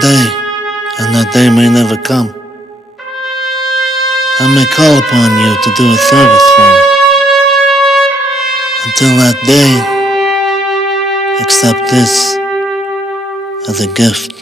Someday, and that day may never come, I may call upon you to do a service for me. Until that day, accept this as a gift.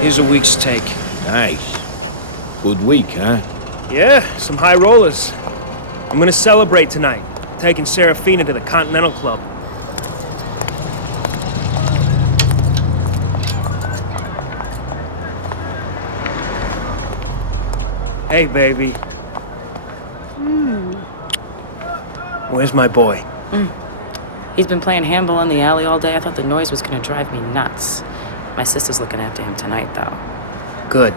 Here's a week's take. Nice. Good week, huh? Yeah, some high rollers. I'm gonna celebrate tonight, taking Serafina to the Continental Club. Hey, baby. Where's my boy? He's been playing handball in the alley all day. I thought the noise was gonna drive me nuts. My sister's looking after him tonight, though. Good.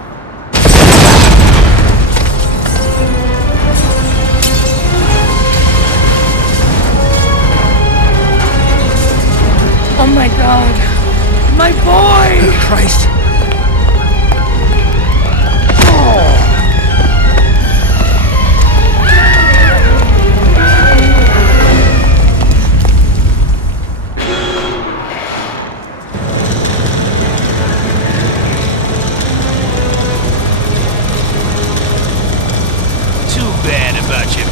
Oh my God! My boy! Christ.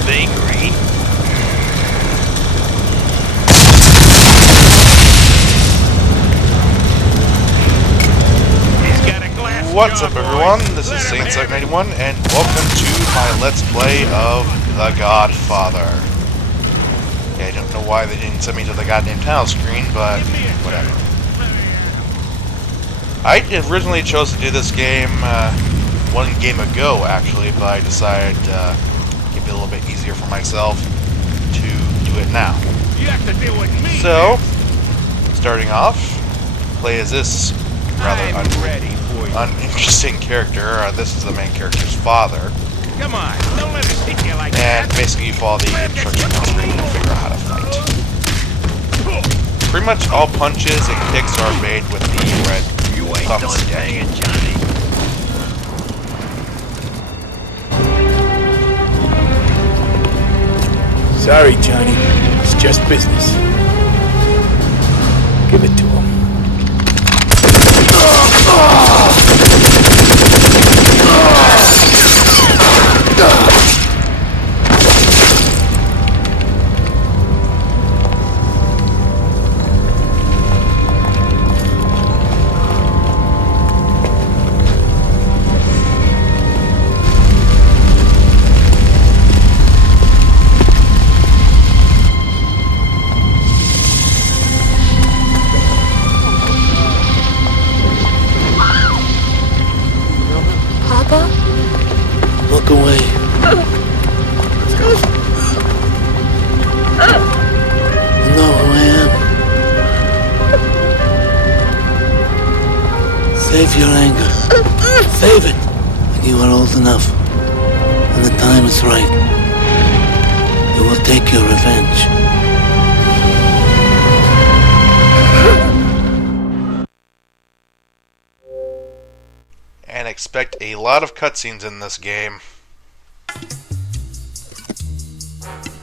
Bakery. What's up, everyone? This is Saiyan 91, and welcome to my Let's Play of The Godfather. Yeah, I don't know why they didn't send me to the goddamn title screen, but whatever. I originally chose to do this game one game ago, actually, but I decided to keep it a little bit easier for myself to do it now. You have to deal with me. So, starting off, play as this rather uninteresting character. This is the main character's father. Come on, don't let it hit you like and that. basically you follow the instructions on screen and figure out how to fight. Pretty much all punches and kicks are made with the red thumbstick. Johnny. Sorry, Johnny. It's just business. Give it to him. Look away. You know who I am. Save your anger. Save it. When you are old enough, and the time is right, you will take your revenge. And expect a lot of cutscenes in this game.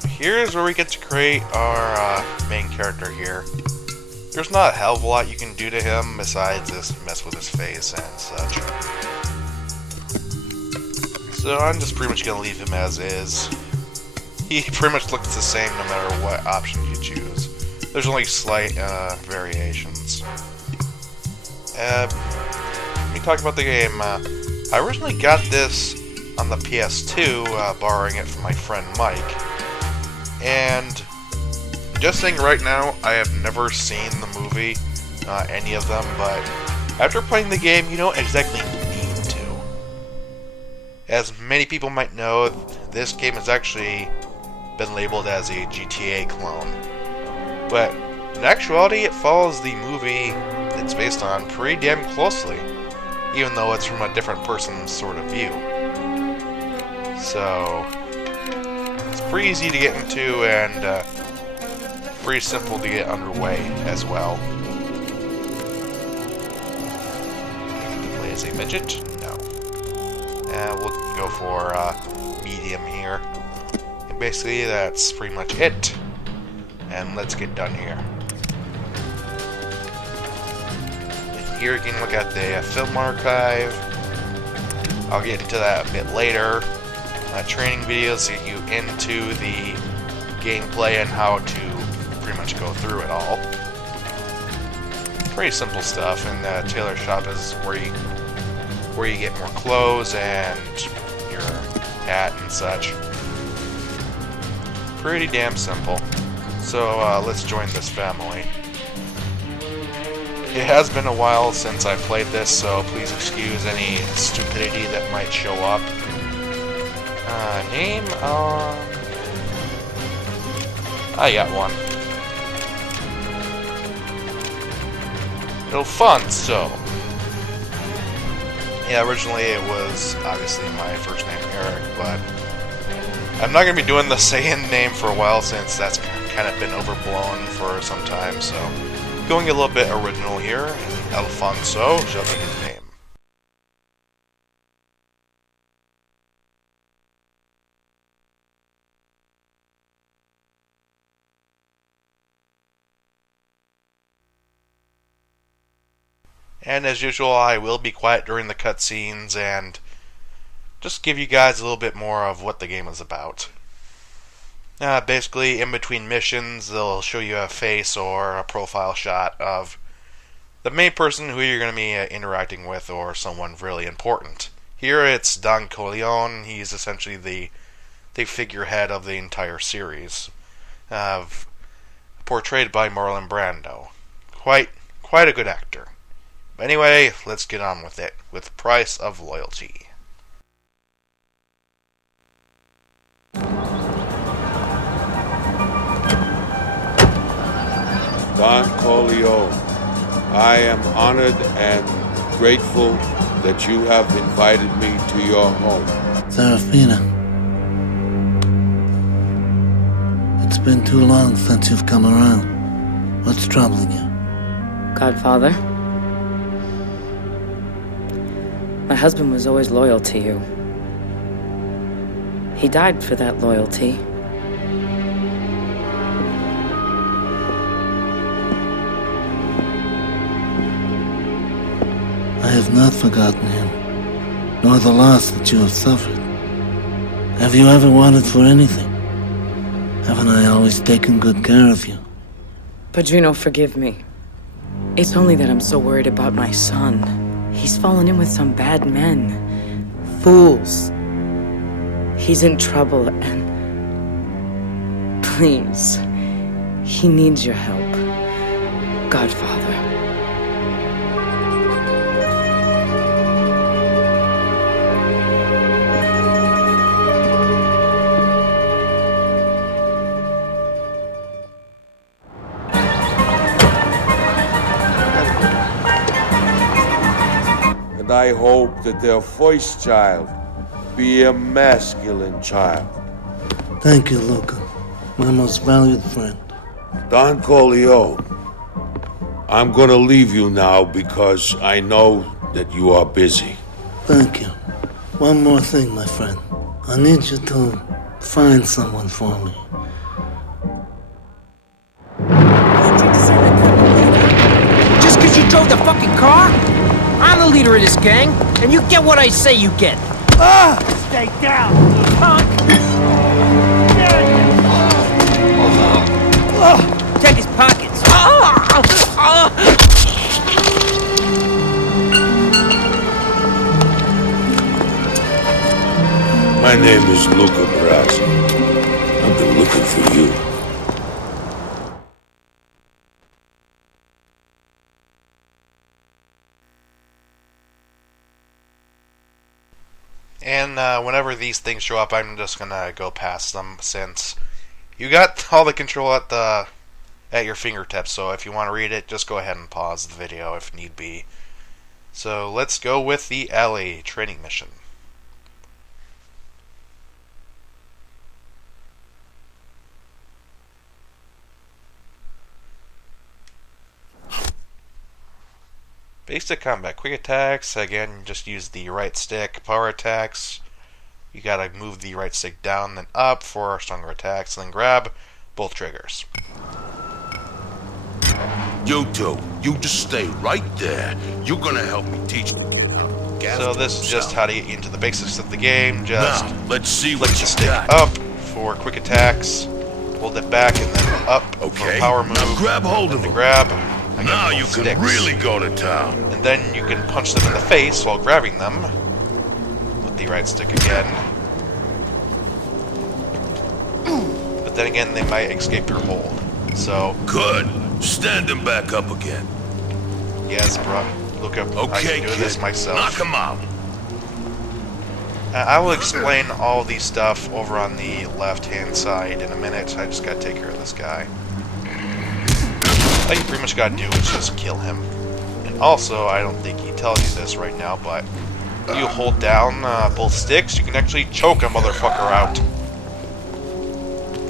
Here's where we get to create our main character here. There's not a hell of a lot you can do to him besides just mess with his face and such. So I'm just pretty much going to leave him as is. He pretty much looks the same no matter what option you choose. There's only slight variations. Let me talk about the game. I originally got this on the PS2, borrowing it from my friend Mike. And just saying right now, I have never seen the movie, any of them, but after playing the game, you don't exactly need to. As many people might know, this game has actually been labeled as a GTA clone. But in actuality, it follows the movie it's based on pretty damn closely, even though it's from a different person's sort of view. So, it's pretty easy to get into and pretty simple to get underway as well. Play as a midget? No. We'll go for medium here. And basically, that's pretty much it. And let's get done here. And here you can look at the film archive. I'll get into that a bit later. Training videos to get you into the gameplay and how to pretty much go through it all. Pretty simple stuff, and the tailor shop is where you get more clothes and your hat and such. Pretty damn simple. So let's join this family. It has been a while since I played this, so please excuse any stupidity that might show up. Name? I got one. Alfonso. Yeah, originally it was obviously my first name, Eric, but I'm not going to be doing the Saiyan name for a while since that's kind of been overblown for some time, so going a little bit original here. Alfonso shall be his name. And as usual, I will be quiet during the cutscenes and just give you guys a little bit more of what the game is about. Basically, in between missions, they'll show you a face or a profile shot of the main person who you're going to be interacting with or someone really important. Here it's Don Corleone. He's essentially the figurehead of the entire series, portrayed by Marlon Brando. Quite a good actor. But anyway, let's get on with it, with Price of Loyalty. Don Corleone, I am honored and grateful that you have invited me to your home. Serafina. It's been too long since you've come around. What's troubling you? Godfather? My husband was always loyal to you. He died for that loyalty. I have not forgotten him, nor the loss that you have suffered. Have you ever wanted for anything? Haven't I always taken good care of you? Padrino, forgive me. It's only that I'm so worried about my son. He's fallen in with some bad men. Fools. He's in trouble and... Please. He needs your help. Godfather. And I hope that their first child be a masculine child. Thank you, Luca, my most valued friend. Don Corleone, I'm gonna leave you now because I know that you are busy. Thank you. One more thing, my friend. I need you to find someone for me. Just because you drove the fucking car? I'm the leader of this gang, and you get what I say you get. Stay down, punk! Check his pockets. My name is Luca Brasi. I've been looking for you. And again, whenever these things show up, I'm just gonna go past them since you got all the control at your fingertips. So if you want to read it, just go ahead and pause the video if need be. So let's go with the alley training mission. Basic combat, quick attacks, again, just use the right stick. Power attacks, you gotta move the right stick down then up for stronger attacks, and then grab both triggers. You two, you just stay right there. You're gonna help me teach. So this is just how to get into the basics of the game. Just now, let's see flick what the you stick got. up for quick attacks, hold it back and then up for a power move. Now grab hold then of to them. grab. Now you can sticks. really go to town. And then you can punch them in the face while grabbing them with the right stick again. But then again, they might escape your hold. So Good. Stand them back up again. yes, bro. Look up. I Okay, can do kid. this myself. Knock them out. I will explain all these stuff over on the left-hand side in a minute. I just gotta take care of this guy. All you pretty much gotta do is just kill him. And also, I don't think he tells you this right now, but you hold down both sticks, you can actually choke a motherfucker out.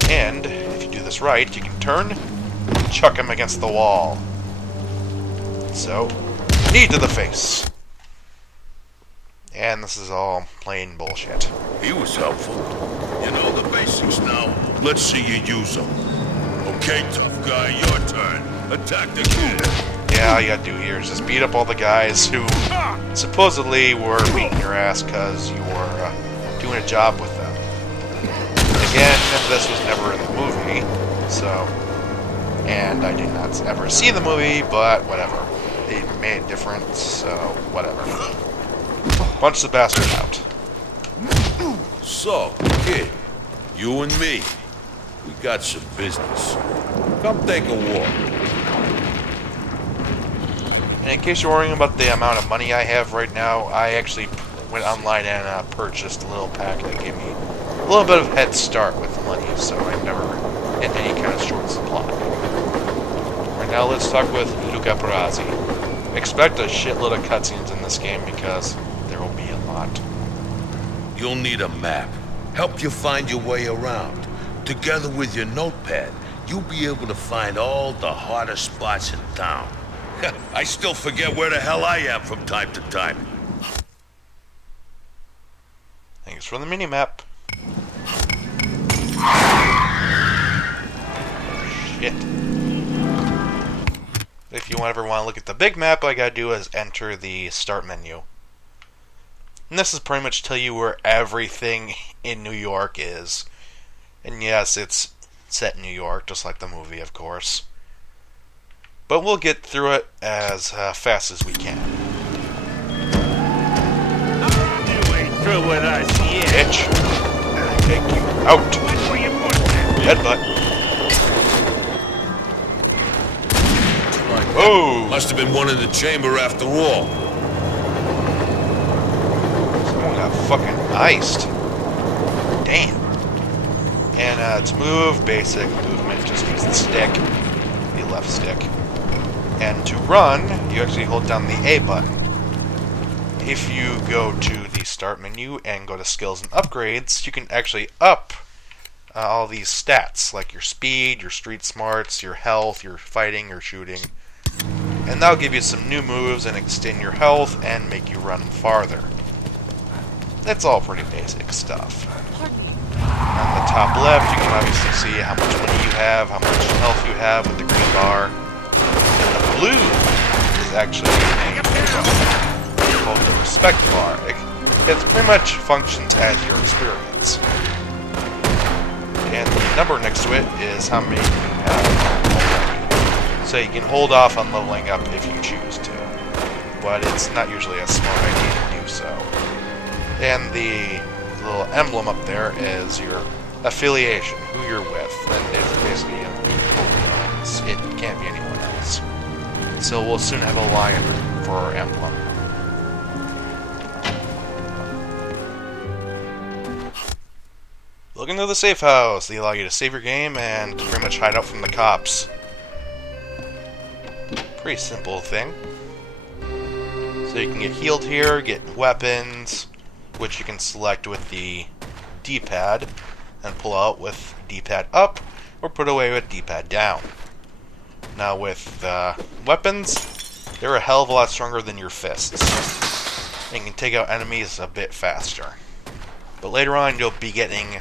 And if you do this right, you can turn and chuck him against the wall. So, knee to the face. And this is all plain bullshit. He was helpful. You know the basics now. Let's see you use them. Okay, tough guy, your turn. Attack the kid. Yeah, all you gotta do here is just beat up all the guys who supposedly were beating your ass because you were doing a job with them. Again, this was never in the movie, so... And I did not ever see the movie, but whatever. They made it different, so whatever. Punch the bastard out. So, kid, you and me, we got some business. Come take a walk. And in case you're worrying about the amount of money I have right now, I actually went online and purchased a little pack that gave me a little bit of head start with money, so I never hit any kind of short supply. Right now, let's talk with Luca Perazzi. Expect a shitload of cutscenes in this game because there will be a lot. You'll need a map. Help you find your way around. Together with your notepad, you'll be able to find all the hottest spots in town. I still forget where the hell I am from time to time. Thanks for the mini-map. Shit. If you ever want to look at the big map, all you gotta do is enter the start menu. And this is pretty much tell you where everything in New York is. And yes, it's set in New York, just like the movie, of course. But we'll get through it as fast as we can. You ain't through with us yet. Bitch. Take you out. Headbutt. Whoa! Must have been one in the chamber after all. Someone got fucking iced. Damn. And to move, basic movement, just use the stick, the left stick. And to run, you actually hold down the A button. If you go to the start menu and go to skills and upgrades, you can actually up all these stats, like your speed, your street smarts, your health, your fighting, your shooting. And that'll give you some new moves and extend your health and make you run farther. That's all pretty basic stuff. On the top left, you can obviously see how much money you have, how much health you have with the green bar. And the blue is actually called the respect bar. It pretty much functions as your experience. And the number next to it is how many you have. So you can hold off on leveling up if you choose to. But it's not usually a smart idea to do so. And the little emblem up there is your affiliation, who you're with. And it's basically it can't be anyone else. So we'll soon have a lion for our emblem. Look into the safe house. They allow you to save your game and pretty much hide out from the cops. Pretty simple thing. So you can get healed here, get weapons, which you can select with the D-pad, and pull out with D-pad up, or put away with D-pad down. Now with weapons, they're a hell of a lot stronger than your fists. And you can take out enemies a bit faster. But later on you'll be getting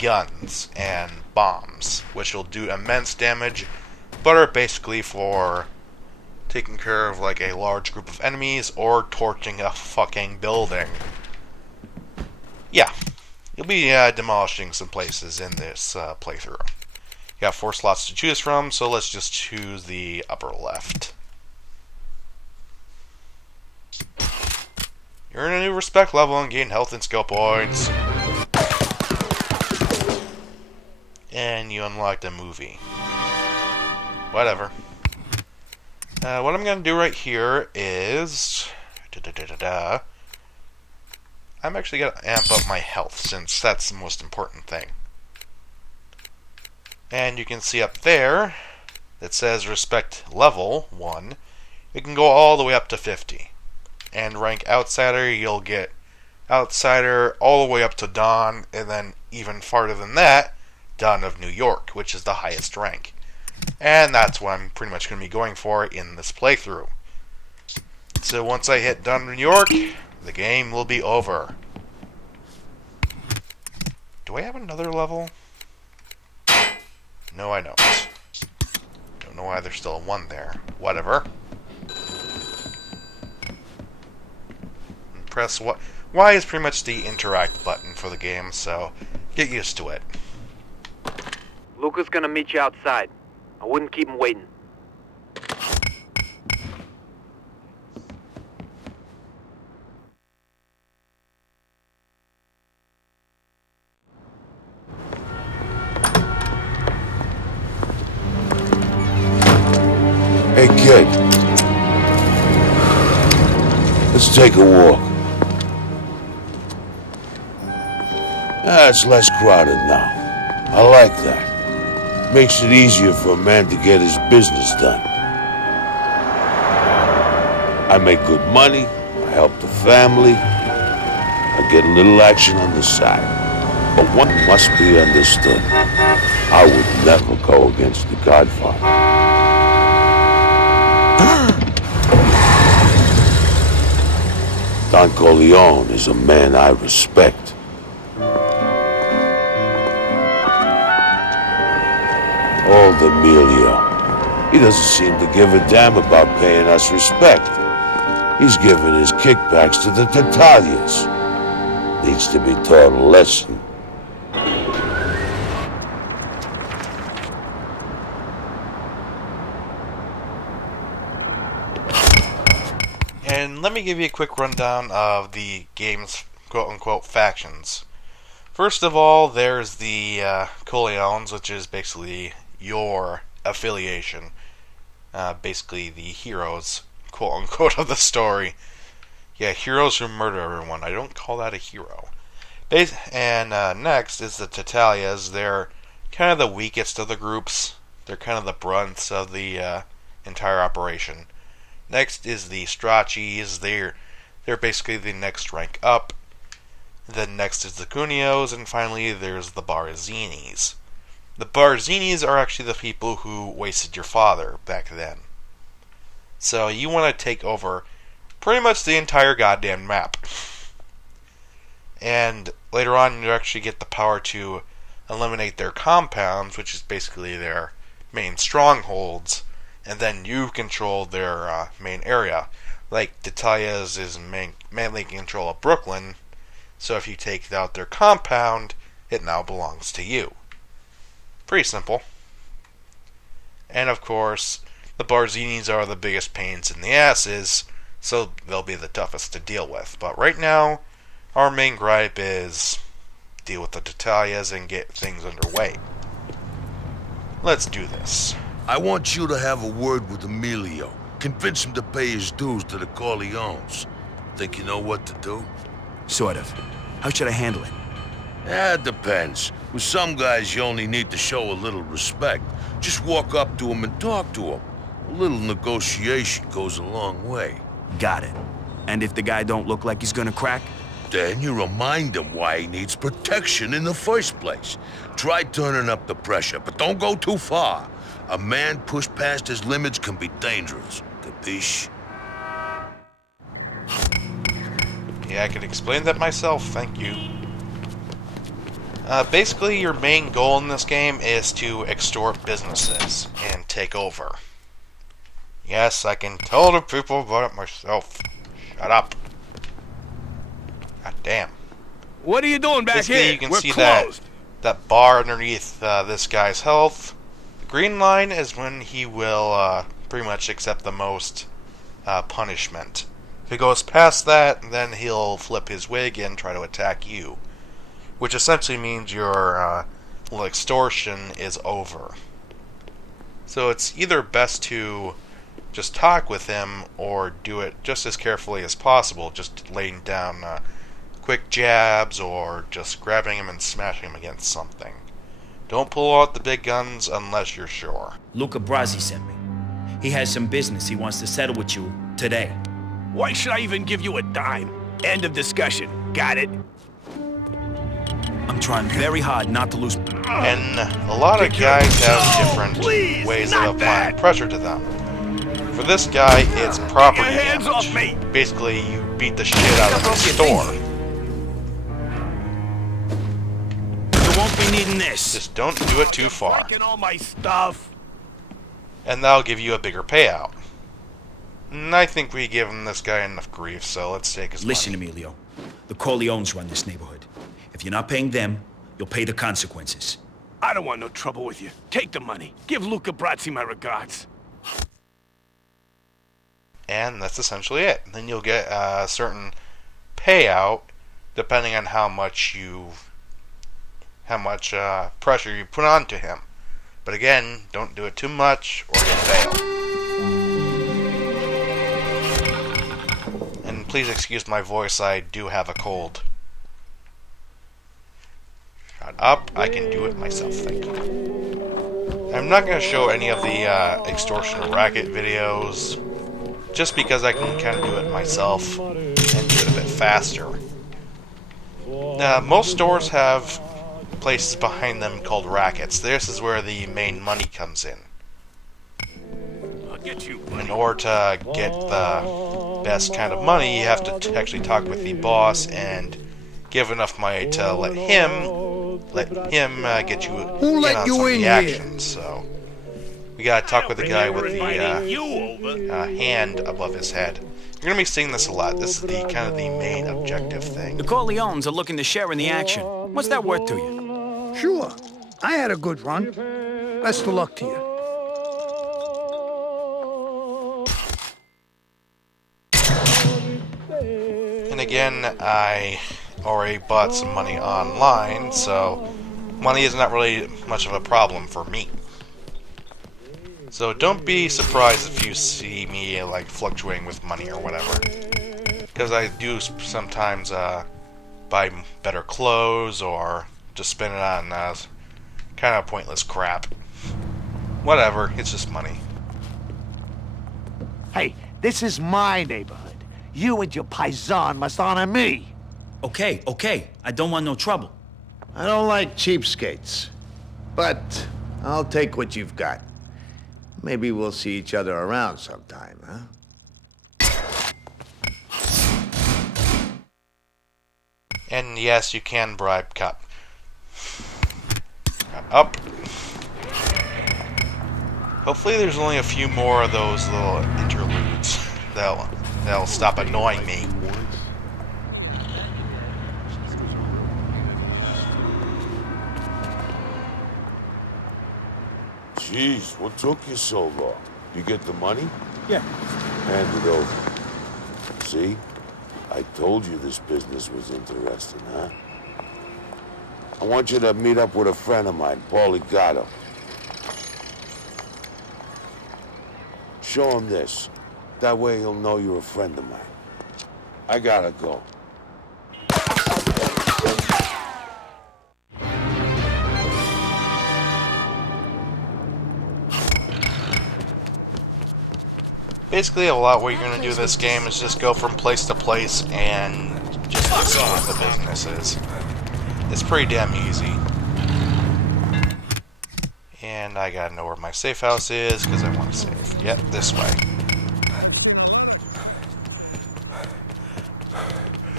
guns and bombs, which will do immense damage, but are basically for taking care of like a large group of enemies or torching a fucking building. Yeah, you'll be demolishing some places in this playthrough. You got 4 slots to choose from, so let's just choose the upper left. You earn a new respect level and gain health and skill points. And you unlocked a movie. Whatever. What I'm going to do right here is... I'm actually going to amp up my health, since that's the most important thing. And you can see up there, it says respect level 1. You can go all the way up to 50. And rank outsider, you'll get outsider all the way up to Don, and then even farther than that, Don of New York, which is the highest rank. And that's what I'm pretty much going to be going for in this playthrough. So once I hit Don of New York, the game will be over. Do I have another level? No, I don't. Don't know why there's still a 1 there. Whatever. Press what? Y is pretty much the interact button for the game, so get used to it. Luca's gonna meet you outside. I wouldn't keep him waiting. Hey, kid. Let's take a walk. It's less crowded now. I like that. Makes it easier for a man to get his business done. I make good money, I help the family, I get a little action on the side. But one must be understood. I would never go against the Godfather. Don Corleone is a man I respect. Old Emilio. He doesn't seem to give a damn about paying us respect. He's giving his kickbacks to the Tatalias. Needs to be taught a lesson. And let me give you a quick rundown of the game's quote-unquote factions. First of all, there's the Corleones, which is basically your affiliation. Basically the heroes, quote-unquote, of the story. Yeah, heroes who murder everyone. I don't call that a hero. And next is the Tatalias. They're kind of the weakest of the groups. They're kind of the brunts of the entire operation. Next is the Strachis. They're basically the next rank up. Then next is the Cunios, and finally there's the Barzinis. The Barzinis are actually the people who wasted your father back then. So you want to take over pretty much the entire goddamn map. And later on you actually get the power to eliminate their compounds, which is basically their main strongholds, and then you control their main area. Like Tatalia's is mainly control of Brooklyn, so if you take out their compound, it now belongs to you. Pretty simple. And of course, the Barzinis are the biggest pains in the asses, so they'll be the toughest to deal with. But right now, our main gripe is deal with the Tatalias and get things underway. Let's do this. I want you to have a word with Emilio. Convince him to pay his dues to the Corleones. Think you know what to do? Sort of. How should I handle it? Yeah, it depends. With some guys, you only need to show a little respect. Just walk up to them and talk to them. A little negotiation goes a long way. Got it. And if the guy don't look like he's gonna crack? Then you remind him why he needs protection in the first place. Try turning up the pressure, but don't go too far. A man pushed past his limits can be dangerous. Capiche? Yeah, I could explain that myself, thank you. Basically, your main goal in this game is to extort businesses and take over. Yes, I can tell the people about it myself. Shut up. God damn. What are you doing back Basically, here? you can We're see closed. that bar underneath this guy's health. The green line is when he will pretty much accept the most punishment. If he goes past that, then he'll flip his wig and try to attack you. Which essentially means your little extortion is over. So it's either best to just talk with him or do it just as carefully as possible, just laying down quick jabs or just grabbing him and smashing him against something. Don't pull out the big guns unless you're sure. Luca Brasi sent me. He has some business he wants to settle with you today. Why should I even give you a dime? End of discussion. Got it? I'm trying very hard not to lose... And a lot of guys have different please, ways of not applying that. pressure to them. For this guy, it's property Get your hands damage. off me. Basically, you beat the shit out of his store. You won't be needing this. Just don't do it too far. Taking all my stuff. And that'll give you a bigger payout. And I think we given this guy enough grief, so let's take his Listen, money. Emilio. The Corleones run this neighborhood. If you're not paying them, you'll pay the consequences. I don't want no trouble with you. Take the money. Give Luca Brasi my regards. And that's essentially it. Then you'll get a certain payout depending on how much pressure you put onto him. But again, don't do it too much or you'll fail. And please excuse my voice, I do have a cold. Shut up, I can do it myself, thank you. I'm not going to show any of the extortion racket videos, just because I can kind of do it myself and do it a bit faster. Most stores have places behind them called rackets. This is where the main money comes in. I'll get you. In order to get the best kind of money, you have to actually talk with the boss and give enough money to let him get you in on some of the actions. So we gotta talk with the guy with the hand above his head. You're gonna be seeing this a lot. This is the kind of the main objective thing. The Corleones are looking to share in the action. What's that worth to you? Sure. I had a good run. Best of luck to you. And again, I already bought some money online, so money is not really much of a problem for me. So don't be surprised if you see me like fluctuating with money or whatever, because I do sometimes buy better clothes or just spend it on kind of pointless crap. Whatever, it's just money. Hey, this is my neighborhood. You and your paisan must honor me. Okay, I don't want no trouble. I don't like cheapskates, but I'll take what you've got. Maybe we'll see each other around sometime, huh? And yes, you can bribe Cup. Up. Hopefully there's only a few more of those little interludes that'll stop annoying me. Jeez, what took you so long? You get the money? Yeah. Hand it over. See? I told you this business was interesting, huh? I want you to meet up with a friend of mine, Paulie Gatto. Show him this. That way he'll know you're a friend of mine. I gotta go. Basically, a lot what you're going to do this game is just go from place to place and just explore the businesses. It's pretty damn easy. And I gotta know where my safe house is because I want to save. Yep, this way.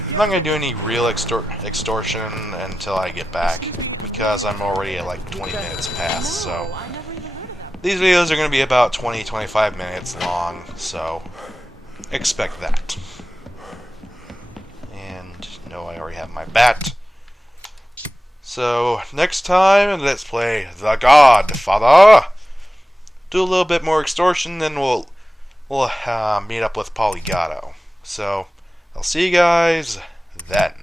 I'm not gonna do any real extortion until I get back because I'm already at like 20 minutes past, so these videos are gonna be about 20-25 minutes long, so expect that. And no, I already have my bat. So next time, let's play The Godfather. Do a little bit more extortion, then we'll meet up with Polygato. So I'll see you guys then.